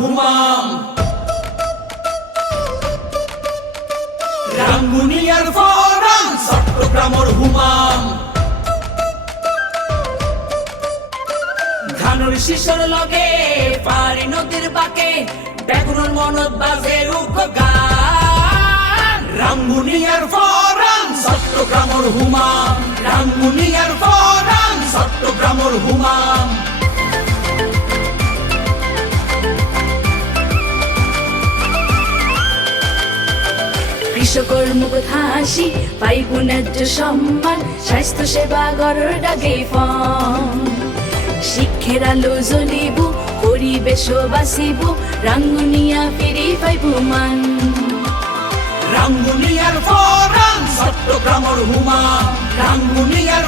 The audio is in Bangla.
হুমাম রাঙ্গুনিয়ার ফরাম চট্টগ্রামের হুমাম ধানুর শিশর লগে পারি নদীর বাকে বেগুনের মনত বাজে গান রাঙ্গুনিয়ার ফরাম চট্টগ্রামের হুমাম রাঙ্গুনিয়ার ফরাম চট্টগ্রামের হুমাম কৃষকর মুখ হাসি পাইব ন্যায্য সম্মান স্বাস্থ্য সেবা গড়র ডাকে ফন শিক্ষের আলো জ্বলিব পরিবেশ বাঁচিব রাঙ্গুনিয়া ফিরি পাইব মান রাঙ্গুনিয়ার ফরাম চট্টগ্রামের হুমাম রাঙ্গুনিয়ার